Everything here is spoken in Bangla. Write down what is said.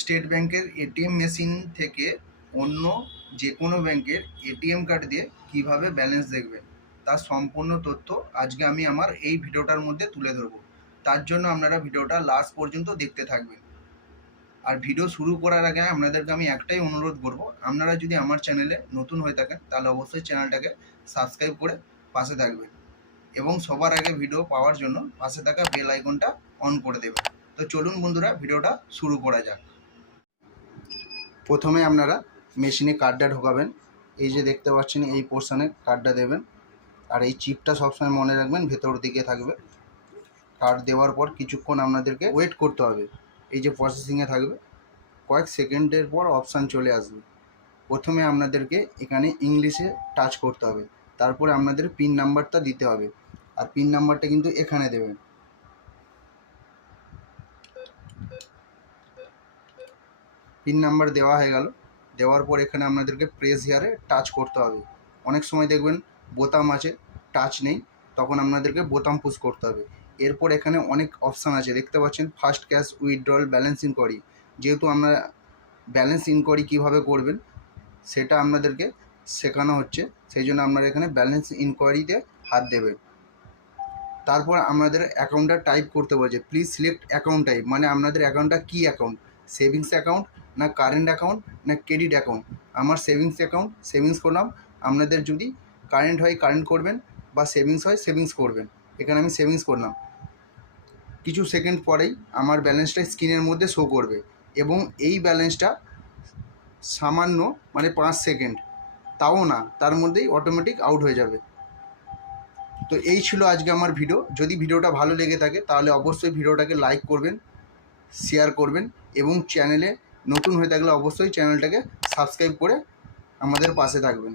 স্টেট ব্যাংকের এটিএম মেশিন থেকে অন্য যে কোনো ব্যাংকের এটিএম কার্ড দিয়ে কীভাবে ব্যালেন্স দেখবেন তার সম্পূর্ণ তথ্য আজকে আমি আমার এই ভিডিওটার মধ্যে তুলে ধরবো। তার জন্য আপনারা ভিডিওটা লাস্ট পর্যন্ত দেখতে থাকবেন। আর ভিডিও শুরু করার আগে আপনাদেরকে আমি একটাই অনুরোধ করব, আপনারা যদি আমার চ্যানেলে নতুন হয়ে থাকেন, তাহলে অবশ্যই চ্যানেলটাকে সাবস্ক্রাইব করে পাশে থাকবেন এবং সবার আগে ভিডিও পাওয়ার জন্য পাশে থাকা বেল আইকনটা অন করে দেবেন। তো চলুন বন্ধুরা, ভিডিওটা শুরু করা যাক। প্রথমে আপনারা মেশিনে কার্ডটা ঢোকাবেন। এই যে দেখতে পাচ্ছেন, এই পোর্শনে কার্ডটা দেবেন। আর এই চিপটা সবসময় মনে রাখবেন, ভেতর দিকে থাকবে। কার্ড দেওয়ার পর কিছুক্ষণ আপনাদেরকে ওয়েট করতে হবে। এই যে প্রসেসিংয়ে থাকবে। কয়েক সেকেন্ডের পর অপশান চলে আসবে। প্রথমে আপনাদেরকে এখানে ইংলিশে টাচ করতে হবে। তারপরে আপনাদের পিন নাম্বারটা দিতে হবে। আর পিন নাম্বারটা কিন্তু এখানে দেবেন। পিন নাম্বার দেওয়া হয়ে গেল। দেওয়ার পর এখানে আপনাদেরকে প্রেস হেয়ারে টাচ করতে হবে। অনেক সময় দেখবেন বোতাম আছে টাচ নেই, তখন আপনাদেরকে বোতাম পুশ করতে হবে। এরপর এখানে অনেক অপশান আছে, দেখতে পাচ্ছেন first cash withdrawal balance enquiry যেহেতু আমরা ব্যালেন্স ইনকোয়ারি কীভাবে করবেন, সেটা আপনাদেরকে শেখানো হচ্ছে সেই জন্য আপনারা এখানে ব্যালেন্স ইনকোয়ারিতে হাত দেবেন। তারপর আপনাদের অ্যাকাউন্টটা টাইপ করতে বলছে প্লিজ সিলেক্ট অ্যাকাউন্ট টাইপ মানে আপনাদের অ্যাকাউন্টটা কী অ্যাকাউন্ট সেভিংস অ্যাকাউন্ট না কারেন্ট অ্যাকাউন্ট না ক্রেডিট অ্যাকাউন্ট আমার সেভিংস অ্যাকাউন্ট সেভিংস করলাম আপনাদের যদি কারেন্ট হয় কারেন্ট করবেন বা সেভিংস হয় সেভিংস করবেন। এখানে আমি সেভিংস করলাম কিছু সেকেন্ড পরেই আমার ব্যালেন্সটা স্ক্রিনের মধ্যে শো করবে এবং এই ব্যালেন্সটা সামান্য মানে পাঁচ সেকেন্ড তাও না, তার মধ্যেই অটোমেটিক আউট হয়ে যাবে। তো এই ছিল আজকে আমার ভিডিও যদি ভিডিওটা ভালো লেগে থাকে, তাহলে অবশ্যই ভিডিওটাকে লাইক করবেন শেয়ার করবেন এবং চ্যানেলে নতুন হয়ে থাকলে অবশ্যই চ্যানেলটাকে সাবস্ক্রাইব করে আমাদের পাশে থাকবেন।